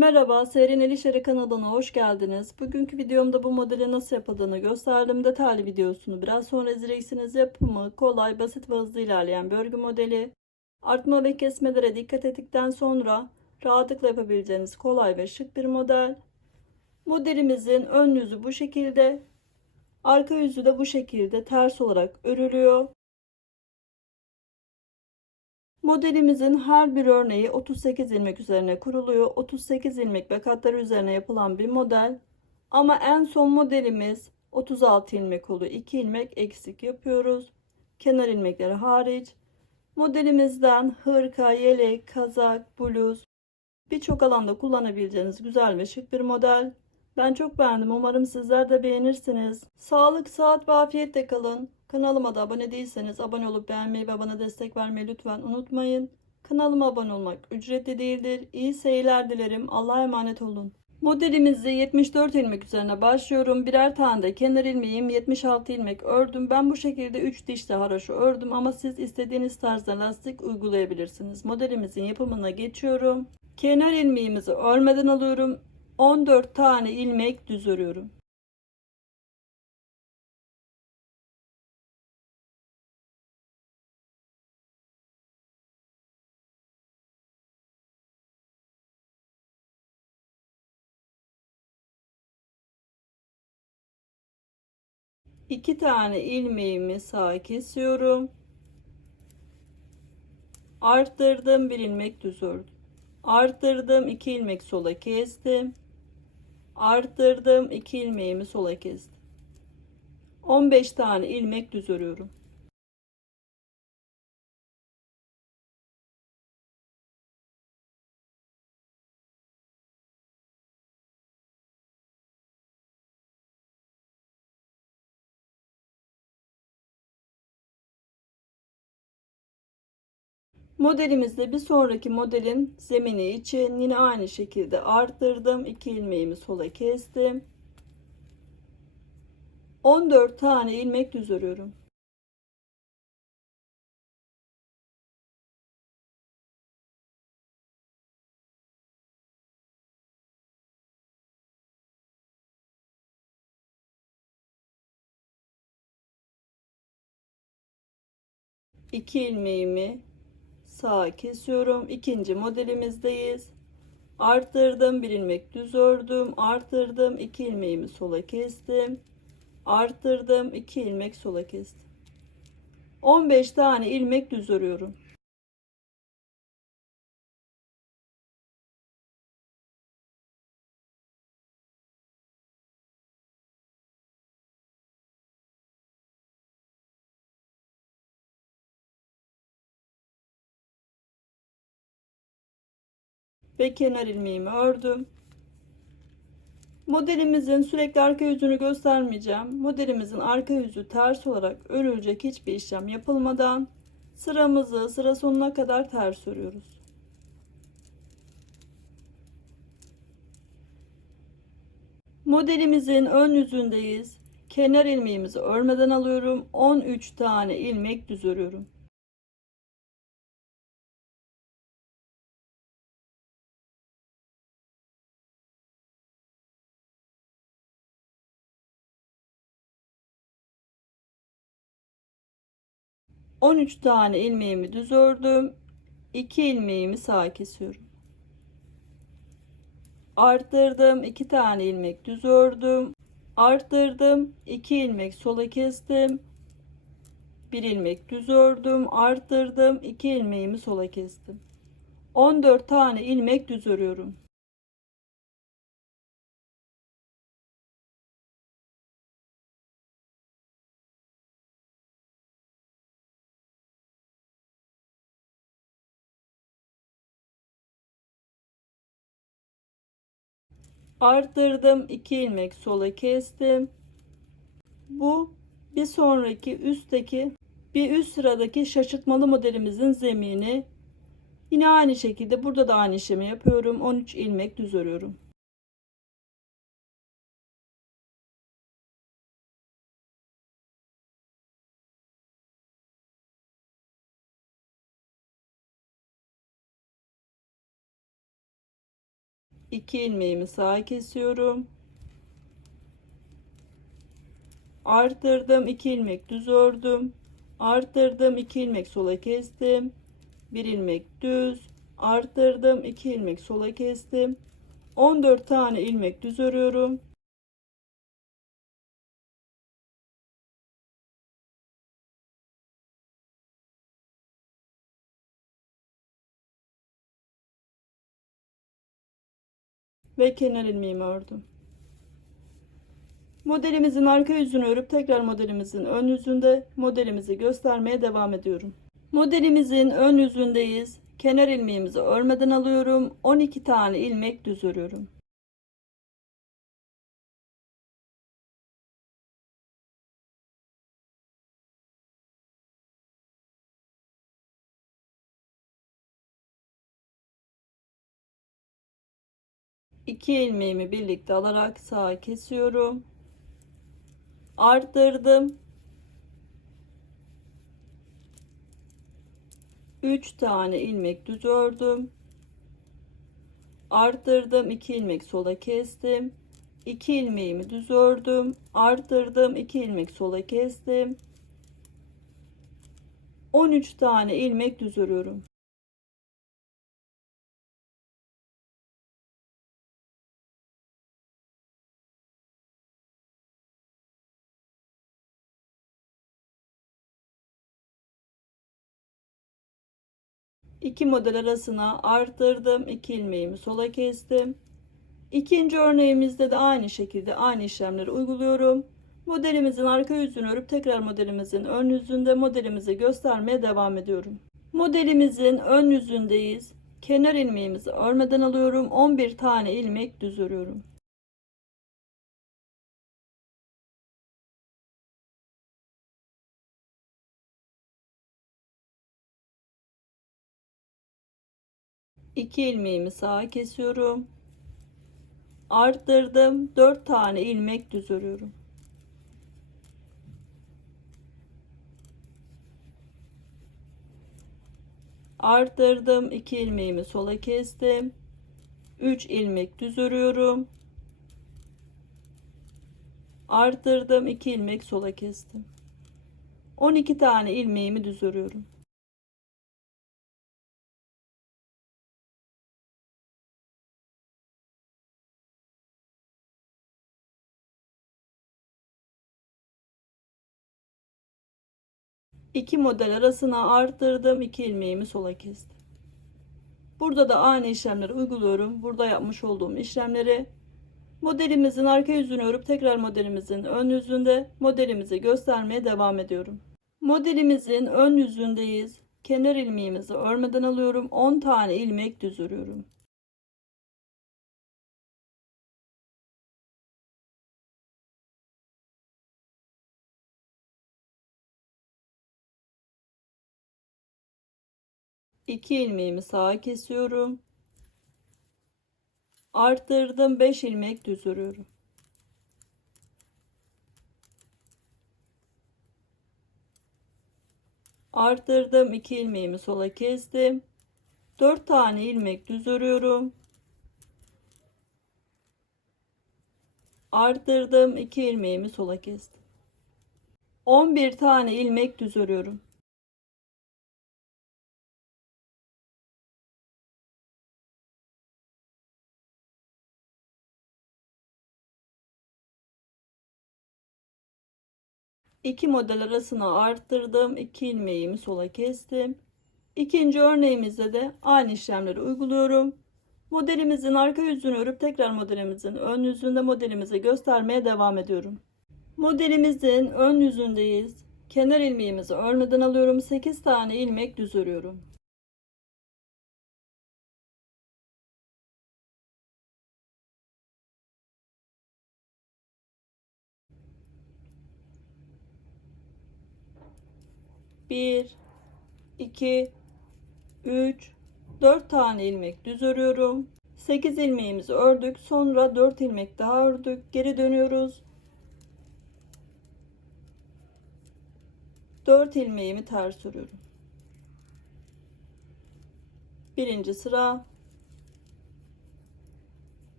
Merhaba, Serin El İşleri kanalına hoş geldiniz. Bugünkü videomda bu modeli nasıl yapıldığını gösterdim. Detaylı videosunu biraz sonra izleyeceksiniz. Yapımı kolay, basit ve hızlı ilerleyen bir örgü modeli. Artma ve kesmelere dikkat ettikten sonra rahatlıkla yapabileceğiniz kolay ve şık bir model. Modelimizin ön yüzü bu şekilde, arka yüzü de bu şekilde ters olarak örülüyor. Modelimizin her bir örneği 38 ilmek üzerine kuruluyor. 38 ilmek ve katları üzerine yapılan bir model. Ama en son modelimiz 36 ilmek oluyor. 2 ilmek eksik yapıyoruz. Kenar ilmekleri hariç. Modelimizden hırka, yelek, kazak, bluz birçok alanda kullanabileceğiniz güzel ve şık bir model. Ben çok beğendim. Umarım sizler de beğenirsiniz. Sağlık, sıhhat ve afiyetle kalın. Kanalıma da abone değilseniz abone olup beğenmeyi ve bana destek vermeyi lütfen unutmayın. Kanalıma abone olmak ücretli değildir. İyi seyirler dilerim. Allah'a emanet olun. Modelimizi 74 ilmek üzerine başlıyorum. Birer tane de kenar ilmeğim 76 ilmek ördüm. Ben bu şekilde 3 dişli haroşa ördüm ama siz istediğiniz tarzda lastik uygulayabilirsiniz. Modelimizin yapımına geçiyorum. Kenar ilmeğimizi örmeden alıyorum. 14 tane ilmek düz örüyorum. İki tane ilmeğimi sağa kesiyorum. Arttırdım, bir ilmek düz ördüm. Arttırdım, 2 ilmek sola kestim. Arttırdım, 2 ilmeğimi sola kestim. 15 tane ilmek düz örüyorum. Modelimizde bir sonraki modelin zemini için yine aynı şekilde arttırdım, 2 ilmeğimi sola kestim. 14 tane ilmek düz örüyorum. İki ilmeğimi sağa kesiyorum. İkinci modelimizdeyiz. Arttırdım, bir ilmek düz ördüm. Arttırdım, 2 ilmeğimi sola kestim. Arttırdım, 2 ilmek sola kestim. 15 tane ilmek düz örüyorum. Ve kenar ilmeğimi ördüm. Modelimizin sürekli arka yüzünü göstermeyeceğim. Modelimizin arka yüzü ters olarak örülecek, hiçbir işlem yapılmadan sıramızı sıra sonuna kadar ters örüyoruz. Modelimizin ön yüzündeyiz. Kenar ilmeğimizi örmeden alıyorum. 13 tane ilmek düz örüyorum. 13 tane ilmeğimi düz ördüm. 2 ilmeğimi sağa kesiyorum. Arttırdım, 2 tane ilmek düz ördüm. Arttırdım, 2 ilmek sola kestim. 1 ilmek düz ördüm. Arttırdım, 2 ilmeğimi sola kestim. 14 tane ilmek düz örüyorum. Arttırdım, 2 ilmek sola kestim. Bu bir sonraki bir üst sıradaki şaşırtmalı modelimizin zemini. Yine aynı şekilde burada da aynı işlemi yapıyorum. 13 ilmek düz örüyorum. 2 ilmeğimi sağa kesiyorum. Arttırdım, 2 ilmek düz ördüm. Arttırdım, 2 ilmek sola kestim. 1 ilmek düz. Arttırdım, 2 ilmek sola kestim. 14 tane ilmek düz örüyorum. Ve kenar ilmeğimi ördüm. Modelimizin arka yüzünü örüp tekrar modelimizin ön yüzünde modelimizi göstermeye devam ediyorum. Modelimizin ön yüzündeyiz. Kenar ilmeğimizi örmeden alıyorum. 12 tane ilmek düz örüyorum. İki ilmeğimi birlikte alarak sağa kesiyorum. Arttırdım. 3 tane ilmek düz ördüm. Arttırdım, 2 ilmek sola kestim. 2 ilmeğimi düz ördüm. Arttırdım, 2 ilmek sola kestim. 13 tane ilmek düz örüyorum. İki model arasına arttırdım, 2 ilmeğimi sola kestim. İkinci örneğimizde de aynı şekilde aynı işlemleri uyguluyorum. Modelimizin arka yüzünü örüp tekrar modelimizin ön yüzünde modelimizi göstermeye devam ediyorum. Modelimizin ön yüzündeyiz. Kenar ilmeğimizi örmeden alıyorum. 11 tane ilmek düz örüyorum. İki ilmeğimi sağa kesiyorum. Arttırdım. 4 tane ilmek düz örüyorum. Arttırdım. 2 ilmeğimi sola kestim. 3 ilmek düz örüyorum. Arttırdım, 2 ilmek sola kestim. 12 tane ilmeğimi düz örüyorum. İki model arasına arttırdım, 2 ilmeğimi sola kestim. Burada da aynı işlemleri uyguluyorum. Burada yapmış olduğum işlemleri modelimizin arka yüzünü örüp tekrar modelimizin ön yüzünde modelimizi göstermeye devam ediyorum. Modelimizin ön yüzündeyiz. Kenar ilmeğimizi örmeden alıyorum. 10 tane ilmek düz örüyorum. İki ilmeğimi sağa kesiyorum. Arttırdım, 5 ilmek düz örüyorum. Arttırdım, 2 ilmeğimi sola kestim. 4 tane ilmek düz örüyorum. Arttırdım, 2 ilmeğimi sola kestim. 11 tane ilmek düz örüyorum. İki model arasına arttırdım, 2 ilmeğimi sola kestim. İkinci örneğimizde de aynı işlemleri uyguluyorum. Modelimizin arka yüzünü örüp tekrar modelimizin ön yüzünde modelimizi göstermeye devam ediyorum. Modelimizin ön yüzündeyiz. Kenar ilmeğimizi örmeden alıyorum. 8 tane ilmek düz örüyorum. Bir, 2, 3, 4 tane ilmek düz örüyorum. 8 ilmeğimizi ördük. Sonra 4 ilmek daha ördük. Geri dönüyoruz. 4 ilmeğimi ters örüyorum. Birinci sıra,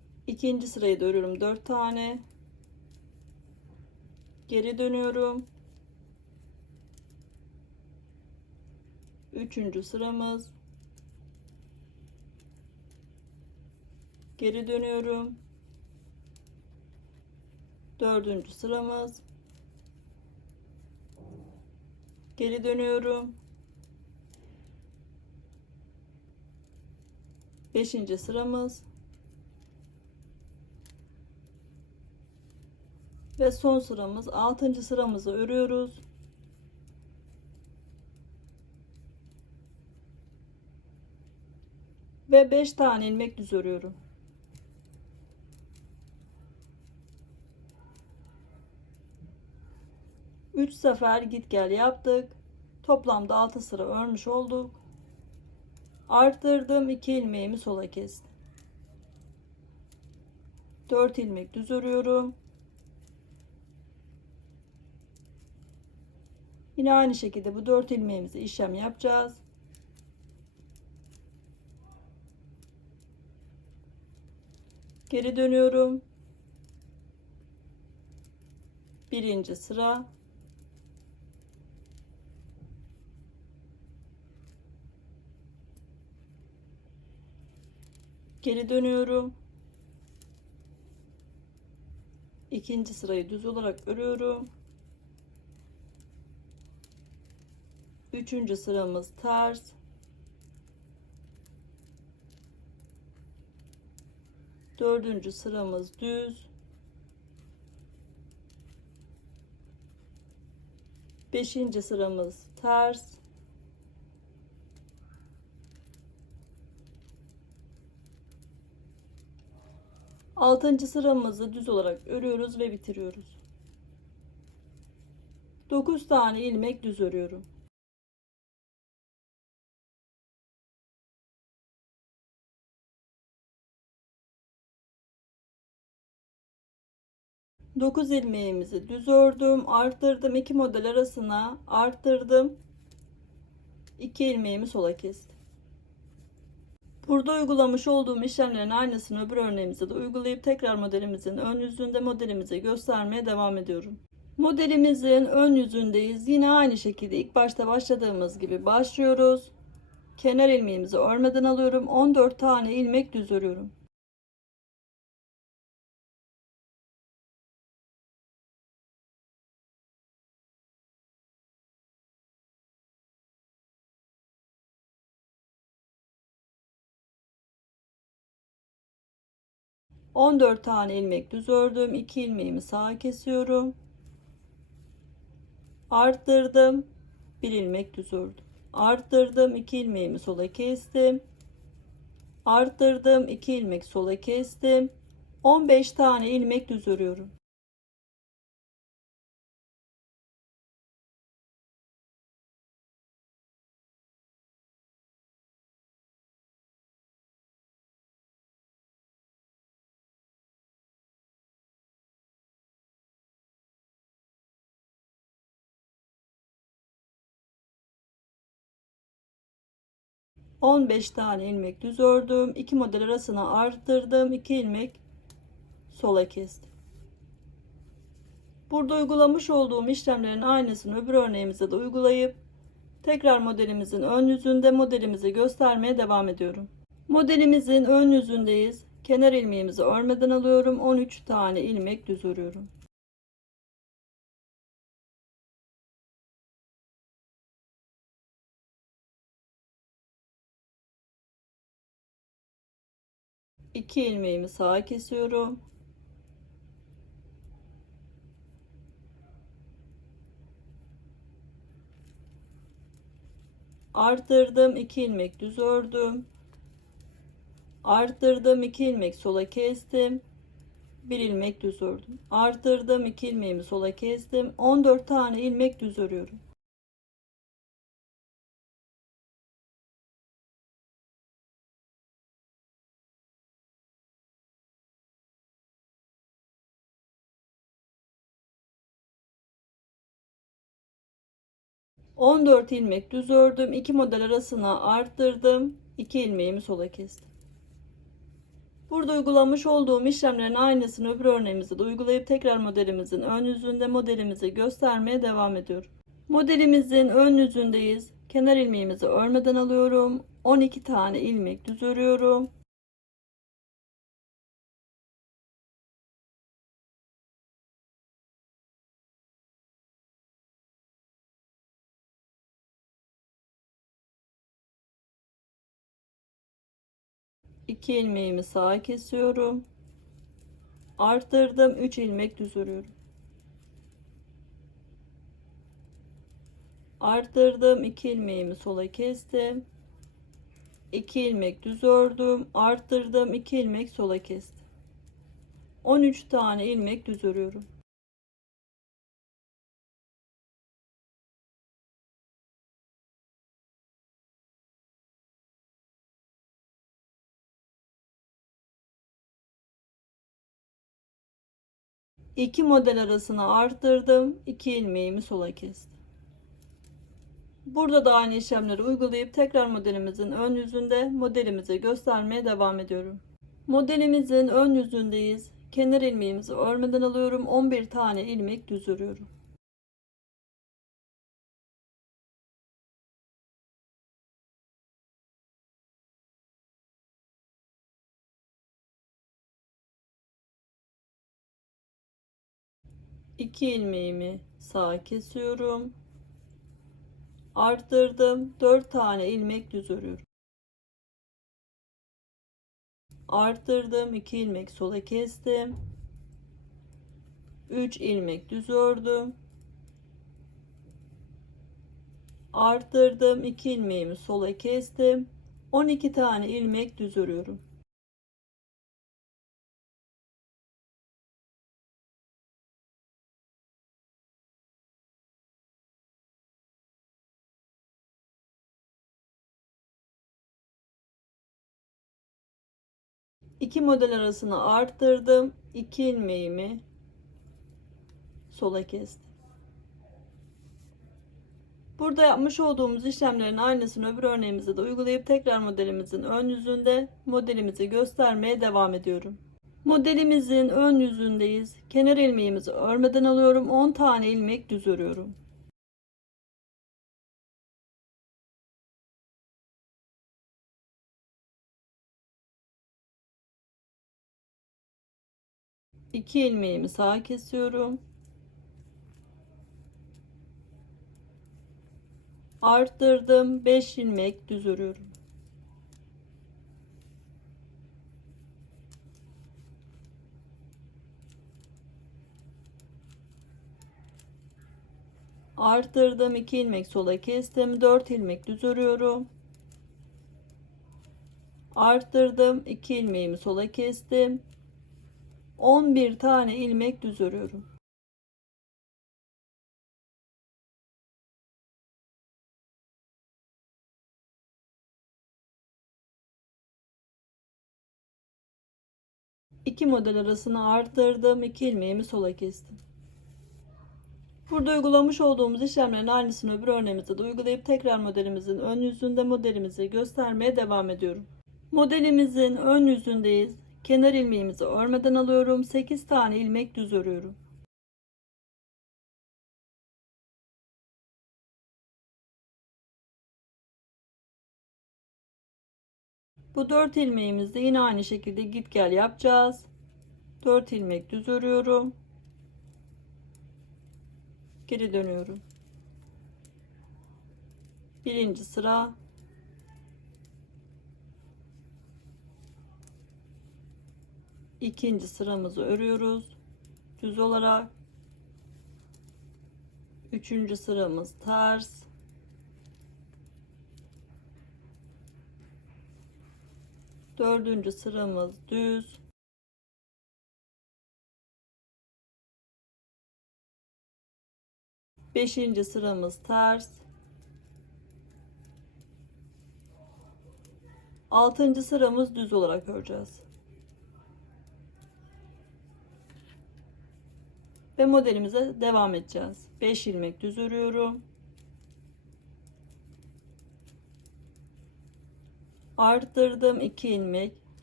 İkinci sırayı da örüyorum 4 tane. Geri dönüyorum. Üçüncü sıramız. Geri dönüyorum. Dördüncü sıramız. Geri dönüyorum. Beşinci sıramız. Ve son sıramız. Altıncı sıramızı örüyoruz. Ve 5 tane ilmek düz örüyorum. Üç sefer git gel yaptık. Toplamda 6 sıra örmüş olduk. Arttırdım, 2 ilmeğimi sola kestim. 4 ilmek düz örüyorum. Yine aynı şekilde bu 4 ilmeğimizi işlem yapacağız. Geri dönüyorum. Birinci sıra. Geri dönüyorum. İkinci sırayı düz olarak örüyorum. Üçüncü sıramız ters. Dördüncü sıramız düz. Beşinci sıramız ters. Altıncı sıramızı düz olarak örüyoruz ve bitiriyoruz. 9 tane ilmek düz örüyorum. Dokuz ilmeğimizi düz ördüm, arttırdım, iki model arasına arttırdım, 2 ilmeğimi sola kestim. Burada uygulamış olduğum işlemlerin aynısını öbür örneğimize de uygulayıp tekrar modelimizin ön yüzünde modelimize göstermeye devam ediyorum. Modelimizin ön yüzündeyiz. Yine aynı şekilde ilk başta başladığımız gibi başlıyoruz. Kenar ilmeğimizi örmeden alıyorum. 14 tane ilmek düz örüyorum. On dört tane ilmek düz ördüm. 2 ilmeğimi sağa kesiyorum. Arttırdım. 1 ilmek düz ördüm. Arttırdım. 2 ilmeğimi sola kestim. Arttırdım. 2 ilmek sola kestim. 15 tane ilmek düz örüyorum. On beş tane ilmek düz ördüm. 2 model arasına arttırdım. 2 ilmek sola kestim. Burada uygulamış olduğum işlemlerin aynısını öbür örneğimize de uygulayıp tekrar modelimizin ön yüzünde modelimizi göstermeye devam ediyorum. Modelimizin ön yüzündeyiz. Kenar ilmeğimizi örmeden alıyorum. 13 tane ilmek düz örüyorum. İki ilmeğimi sağa kesiyorum. Arttırdım, 2 ilmek düz ördüm. Arttırdım, 2 ilmek sola kestim. 1 ilmek düz ördüm. Arttırdım, 2 ilmeğimi sola kestim. 14 tane ilmek düz örüyorum. On dört ilmek düz ördüm. 2 model arasına arttırdım. 2 ilmeğimi sola kestim. Burada uygulamış olduğum işlemlerin aynısını öbür örneğimizde de uygulayıp tekrar modelimizin ön yüzünde modelimizi göstermeye devam ediyorum. Modelimizin ön yüzündeyiz. Kenar ilmeğimizi örmeden alıyorum. 12 tane ilmek düz örüyorum. İki ilmeğimi sağa kesiyorum. Arttırdım, 3 ilmek düz örüyorum. Arttırdım, 2 ilmeğimi sola kestim. 2 ilmek düz ördüm, arttırdım, 2 ilmek sola kestim. 13 tane ilmek düz örüyorum. İki model arasına arttırdım, 2 ilmeğimi sola kestim. Burada da aynı işlemleri uygulayıp tekrar modelimizin ön yüzünde modelimizi göstermeye devam ediyorum. Modelimizin ön yüzündeyiz. Kenar ilmeğimizi örmeden alıyorum. 11 tane ilmek düz örüyorum. İki ilmeğimi sağa kesiyorum. Arttırdım. 4 tane ilmek düz örüyorum. Arttırdım. 2 ilmek sola kestim. 3 ilmek düz ördüm. Arttırdım. 2 ilmeğimi sola kestim. 12 tane ilmek düz örüyorum. İki model arasına arttırdım. 2 ilmeğimi sola kestim. Burada yapmış olduğumuz işlemlerin aynısını öbür örneğimizde de uygulayıp tekrar modelimizin ön yüzünde modelimizi göstermeye devam ediyorum. Modelimizin ön yüzündeyiz. Kenar ilmeğimizi örmeden alıyorum. 10 tane ilmek düz örüyorum. İki ilmeğimi sağa kesiyorum. Arttırdım. 5 ilmek düz örüyorum. Arttırdım. 2 ilmek sola kestim. 4 ilmek düz örüyorum. Arttırdım. 2 ilmeğimi sola kestim. 11 tane ilmek düz örüyorum. İki model arasını arttırdım. 2 ilmeğimi sola kestim. Burada uygulamış olduğumuz işlemlerin aynısını öbür örneğimizde de uygulayıp tekrar modelimizin ön yüzünde modelimizi göstermeye devam ediyorum. Modelimizin ön yüzündeyiz. Kenar ilmeğimizi örmeden alıyorum. 8 tane ilmek düz örüyorum. Bu 4 ilmeğimizde yine aynı şekilde git gel yapacağız. 4 ilmek düz örüyorum. Geri dönüyorum. Birinci sıra, ikinci sıramızı örüyoruz düz olarak. Üçüncü sıramız ters. Dördüncü sıramız düz. Beşinci sıramız ters. Altıncı sıramız düz olarak öreceğiz. Ve modelimize devam edeceğiz. 5 ilmek düz örüyorum. Arttırdım, 2 ilmek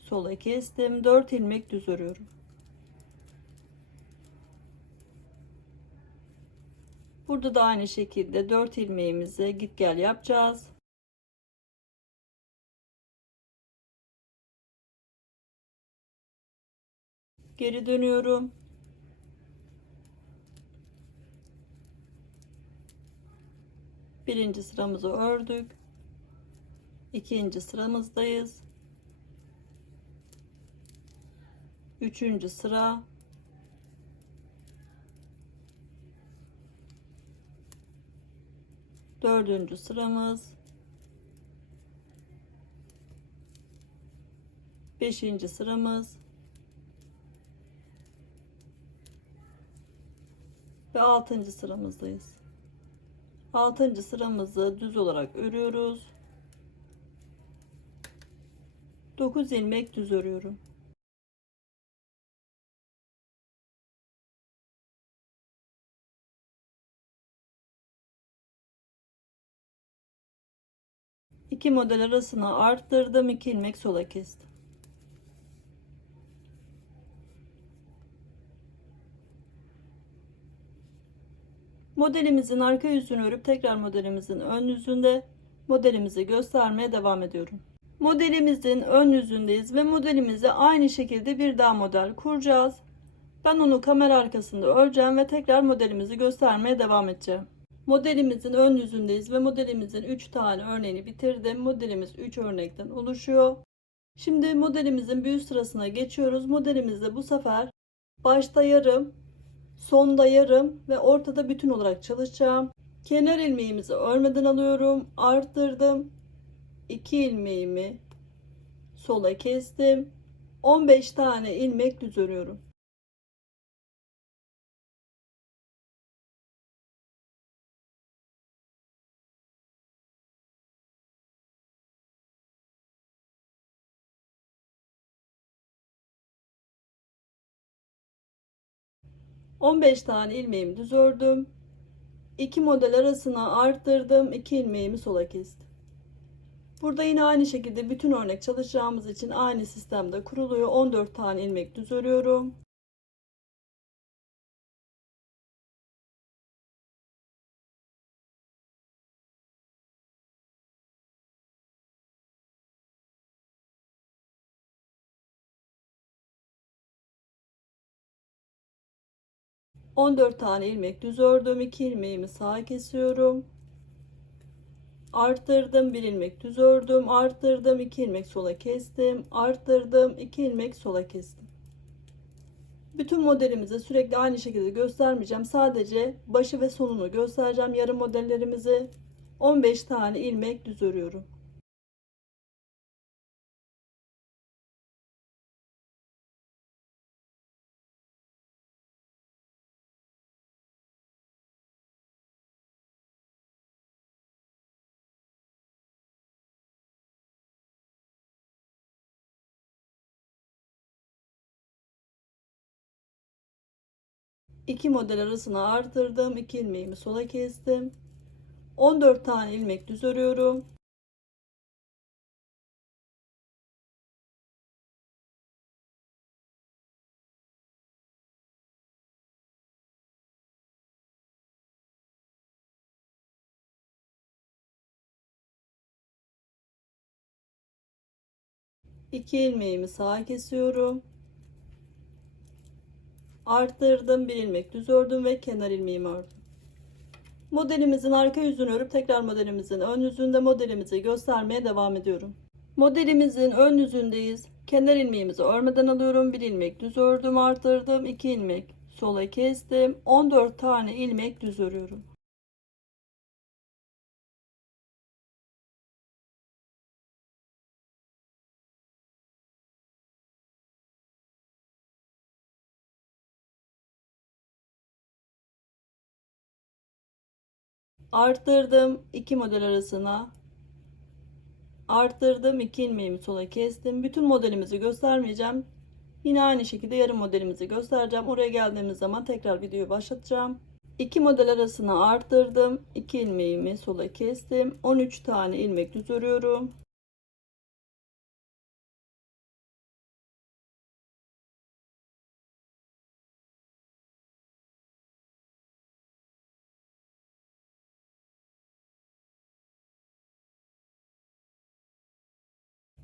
sola kestim. 4 ilmek düz örüyorum. Burada da aynı şekilde 4 ilmeğimizi git gel yapacağız. Geri dönüyorum. Birinci sıramızı ördük. İkinci sıramızdayız. Üçüncü sıra. Dördüncü sıramız. Beşinci sıramız. Ve altıncı sıramızdayız. Altıncı sıramızı düz olarak örüyoruz. 9 ilmek düz örüyorum. İki model arasına arttırdım. 2 ilmek sola kestim. Modelimizin arka yüzünü örüp tekrar modelimizin ön yüzünde modelimizi göstermeye devam ediyorum. Modelimizin ön yüzündeyiz ve modelimizi aynı şekilde bir daha model kuracağız. Ben onu kamera arkasında öreceğim ve tekrar modelimizi göstermeye devam edeceğim. Modelimizin ön yüzündeyiz ve modelimizin 3 tane örneğini bitirdim. Modelimiz 3 örnekten oluşuyor. Şimdi modelimizin bir üst sırasına geçiyoruz. Modelimizde bu sefer başta yarım, sonda yarım ve ortada bütün olarak çalışacağım. Kenar ilmeğimizi örmeden alıyorum. Arttırdım. 2 ilmeğimi sola kestim. 15 tane ilmek düz örüyorum. ...15 tane ilmeğimi düz ördüm. 2 model arasına arttırdım. 2 ilmeğimi sola kestim. Burada yine aynı şekilde bütün örnek çalışacağımız için aynı sistemde kuruluyor. 14 tane ilmek düz örüyorum. ...14 tane ilmek düz ördüm. 2 ilmeğimi sağa kesiyorum. Arttırdım, 1 ilmek düz ördüm, arttırdım, 2 ilmek sola kestim, arttırdım, 2 ilmek sola kestim. Bütün modelimizi sürekli aynı şekilde göstermeyeceğim. Sadece başı ve sonunu göstereceğim. Yarım modellerimizi 15 tane ilmek düz örüyorum. İki model arasına artırdım. 2 ilmeğimi sola kestim. 14 tane ilmek düz örüyorum. İki ilmeğimi sağa kesiyorum. Arttırdım, 1 ilmek düz ördüm ve kenar ilmeğimi ördüm. Modelimizin arka yüzünü örüp tekrar modelimizin ön yüzünde modelimizi göstermeye devam ediyorum. Modelimizin ön yüzündeyiz. Kenar ilmeğimizi örmeden alıyorum. 1 ilmek düz ördüm, arttırdım, 2 ilmek sola kestim. 14 tane ilmek düz örüyorum. Arttırdım, 2 model arasına arttırdım, 2 ilmeğimi sola kestim. Bütün modelimizi göstermeyeceğim. Yine aynı şekilde yarım modelimizi göstereceğim. Oraya geldiğimiz zaman tekrar videoyu başlatacağım. 2 model arasına arttırdım, 2 ilmeğimi sola kestim. 13 tane ilmek düz örüyorum.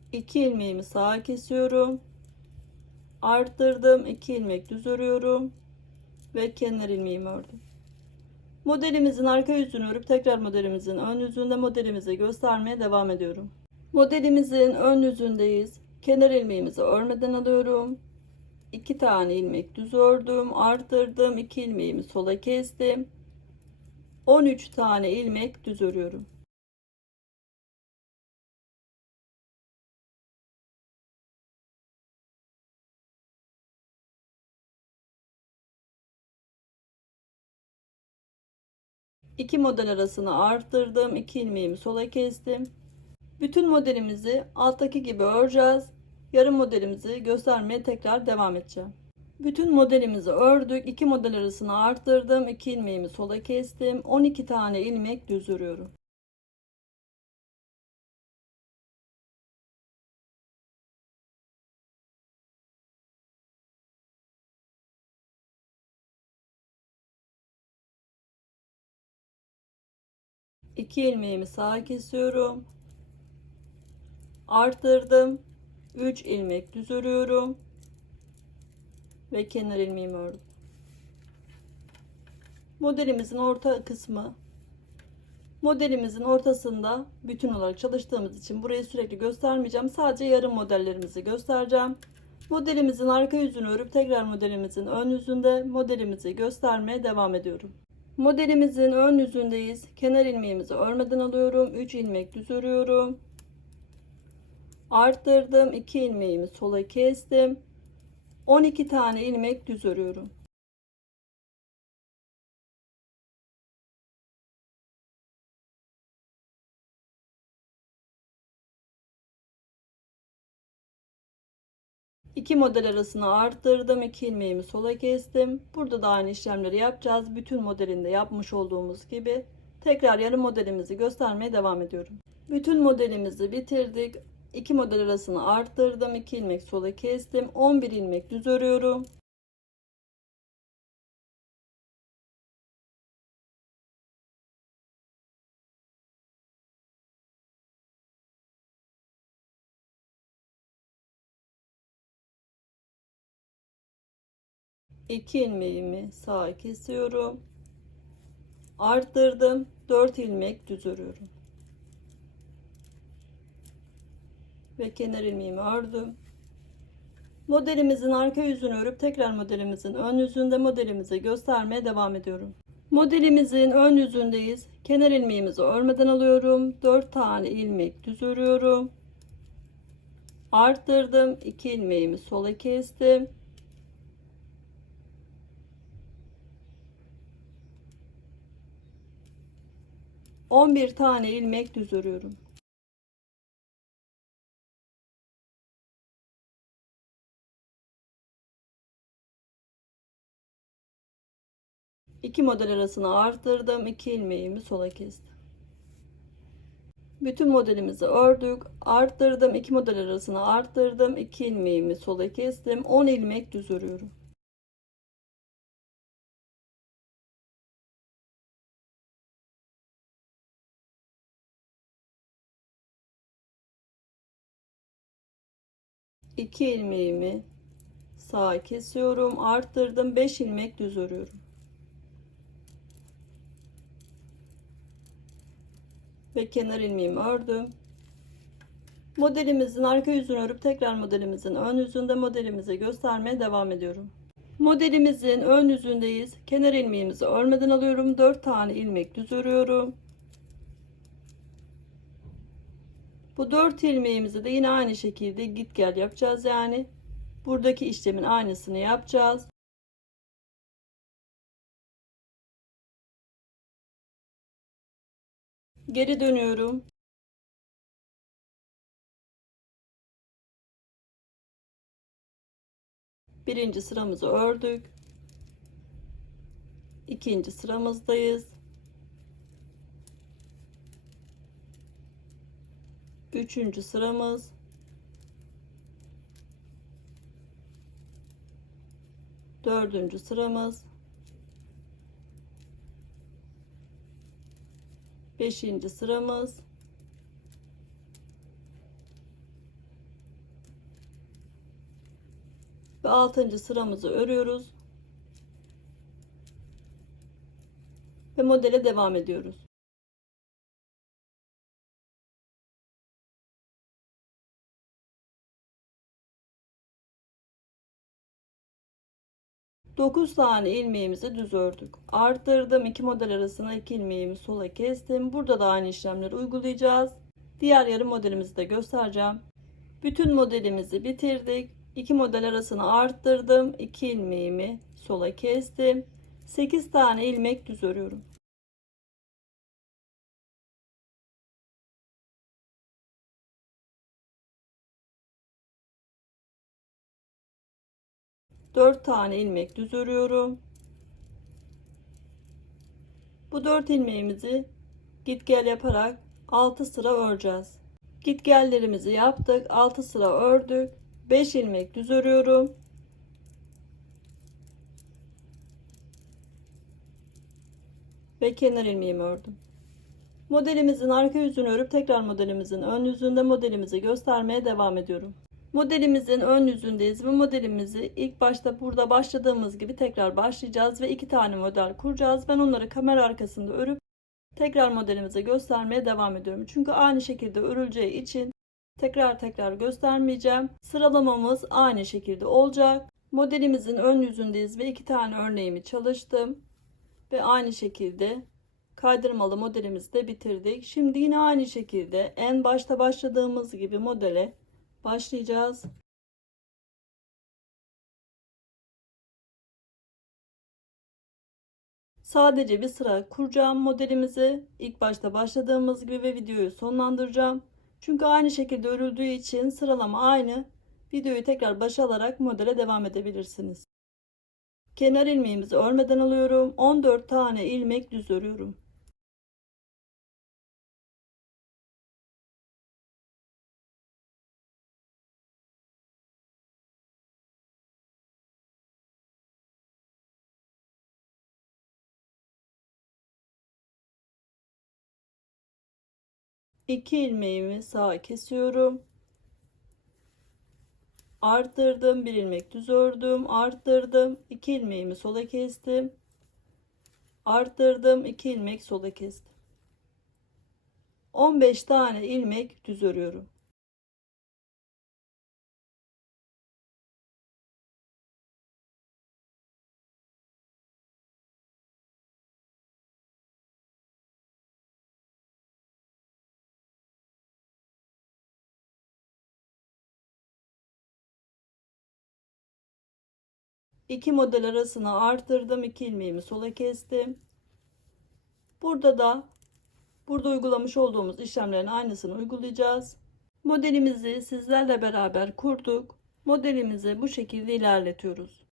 2 ilmeğimi sağa kesiyorum. Arttırdım. 2 ilmek düz örüyorum ve kenar ilmeğimi ördüm. Modelimizin arka yüzünü örüp tekrar modelimizin ön yüzünde modelimizi göstermeye devam ediyorum. Modelimizin ön yüzündeyiz. Kenar ilmeğimizi örmeden alıyorum. 2 tane ilmek düz ördüm, arttırdım. 2 ilmeğimi sola kestim. 13 tane ilmek düz örüyorum. İki model arasını arttırdım. 2 ilmeğimi sola kestim. Bütün modelimizi alttaki gibi öreceğiz. Yarım modelimizi göstermeye tekrar devam edeceğim. Bütün modelimizi ördük. 2 model arasını arttırdım. 2 ilmeğimi sola kestim. 12 tane ilmek düz örüyorum. İki ilmeğimi sağa kesiyorum. Arttırdım. 3 ilmek düz örüyorum ve kenar ilmeğimi ördüm. Modelimizin orta kısmı, modelimizin ortasında bütün olarak çalıştığımız için burayı sürekli göstermeyeceğim. Sadece yarım modellerimizi göstereceğim. Modelimizin arka yüzünü örüp tekrar modelimizin ön yüzünde modelimizi göstermeye devam ediyorum. Modelimizin ön yüzündeyiz. Kenar ilmeğimizi örmeden alıyorum. 3 ilmek düz örüyorum. Arttırdım. 2 ilmeğimi sola kestim. 12 tane ilmek düz örüyorum. İki model arasını arttırdım. 2 ilmeğimi sola kestim. Burada da aynı işlemleri yapacağız. Bütün modelinde yapmış olduğumuz gibi. Tekrar yarım modelimizi göstermeye devam ediyorum. Bütün modelimizi bitirdik. 2 model arasını arttırdım. 2 ilmek sola kestim. 11 ilmek düz örüyorum. İki ilmeğimi sağa kesiyorum. Arttırdım. 4 ilmek düz örüyorum. Ve kenar ilmeğimi ördüm. Modelimizin arka yüzünü örüp tekrar modelimizin ön yüzünde modelimizi göstermeye devam ediyorum. Modelimizin ön yüzündeyiz. Kenar ilmeğimizi örmeden alıyorum. 4 tane ilmek düz örüyorum. Arttırdım. 2 ilmeğimi sola kestim. ...11 tane ilmek düz örüyorum. İki model arasını arttırdım. 2 ilmeğimi sola kestim. Bütün modelimizi ördük. Arttırdım. 2 model arasını arttırdım. 2 ilmeğimi sola kestim. 10 ilmek düz örüyorum. İki ilmeğimi sağa kesiyorum. Arttırdım. 5 ilmek düz örüyorum. Ve kenar ilmeğimi ördüm. Modelimizin arka yüzünü örüp tekrar modelimizin ön yüzünde modelimizi göstermeye devam ediyorum. Modelimizin ön yüzündeyiz. Kenar ilmeğimizi örmeden alıyorum. 4 tane ilmek düz örüyorum. Bu 4 ilmeğimizi de yine aynı şekilde git gel yapacağız yani. Buradaki işlemin aynısını yapacağız. Geri dönüyorum. Birinci sıramızı ördük. İkinci sıramızdayız. Üçüncü sıramız. Dördüncü sıramız. Beşinci sıramız. ve 6. sıramızı örüyoruz ve modele devam ediyoruz. Dokuz tane ilmeğimizi düz ördük. Arttırdım. 2 model arasına 2 ilmeğimi sola kestim. Burada da aynı işlemleri uygulayacağız. Diğer yarım modelimizi de göstereceğim. Bütün modelimizi bitirdik. 2 model arasına arttırdım. 2 ilmeğimi sola kestim. 8 tane ilmek düz örüyorum. Dört tane ilmek düz örüyorum. Bu 4 ilmeğimizi git gel yaparak 6 sıra öreceğiz. Git gellerimizi yaptık. 6 sıra ördük. 5 ilmek düz örüyorum. Ve kenar ilmeğimi ördüm. Modelimizin arka yüzünü örüp tekrar modelimizin ön yüzünde modelimizi göstermeye devam ediyorum. Modelimizin ön yüzündeyiz ve modelimizi ilk başta burada başladığımız gibi tekrar başlayacağız ve 2 tane model kuracağız. Ben onları kamera arkasında örüp tekrar modelimize göstermeye devam ediyorum. Çünkü aynı şekilde örüleceği için tekrar göstermeyeceğim. Sıralamamız aynı şekilde olacak. Modelimizin ön yüzündeyiz ve 2 tane örneğimi çalıştım. Ve aynı şekilde kaydırmalı modelimizi de bitirdik. Şimdi yine aynı şekilde en başta başladığımız gibi modele başlayacağız. Sadece bir sıra kuracağım modelimizi. İlk başta başladığımız gibi ve videoyu sonlandıracağım. Çünkü aynı şekilde örüldüğü için sıralama aynı. Videoyu tekrar başa alarak modele devam edebilirsiniz. Kenar ilmeğimizi örmeden alıyorum. 14 tane ilmek düz örüyorum. İki ilmeğimi sağa kesiyorum. Arttırdım, bir ilmek düz ördüm, arttırdım, 2 ilmeğimi sola kestim, arttırdım, 2 ilmek sola kestim. 15 tane ilmek düz örüyorum. İki model arasına arttırdım, 2 ilmeğimi sola kestim. Burada uygulamış olduğumuz işlemlerin aynısını uygulayacağız. Modelimizi sizlerle beraber kurduk. Modelimizi bu şekilde ilerletiyoruz.